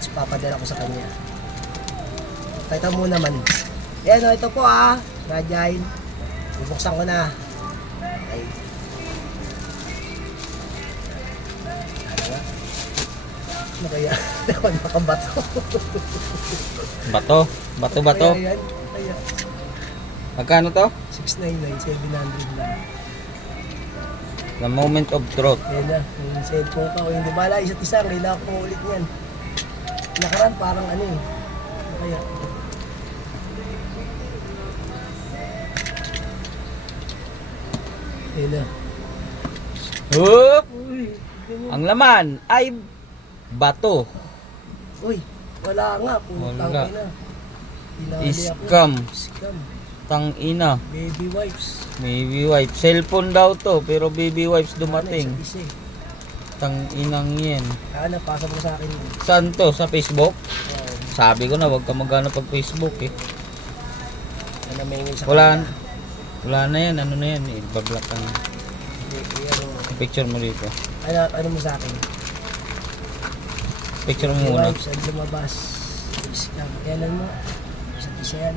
Tapos papadala ko sa kanya. Ito mo naman. Yan o, ito po fragile. Bubuksan ko na. Okay. Ano kaya? Ako nakabato. Bato. Kaya yan. Kaya. Magkano to? 699, 700 lang. The moment of truth. Ayan na, yung cellphone ka o hindi bala, isa't isa, kailangan ko ulit yan. Nakaraan parang ano eh. Ano kaya? Ayan na. Whoop! Uy, ganyan. Ang laman ay bato. Uy, wala nga, putang Wala. ina. Pinali ako. Scam. Scam. Tang ina. Baby wipes. Baby wipes. Cellphone daw to, pero baby wipes Ano, dumating. isa't isa eh. Tang inang yan. Kaya napasa mo sa akin. Saan to? Sa Facebook? Oh, Sabi ko na, wag ka maghanap pag Facebook eh. ano may sa Wala, kanila. wala na yan. Ano na yan? Ibablock ka na. Picture mo dito. Ano mo sa akin? Picture mo Baby muna. wipes, ano lumabas. Scam. Kailan mo? Isa't isa yan.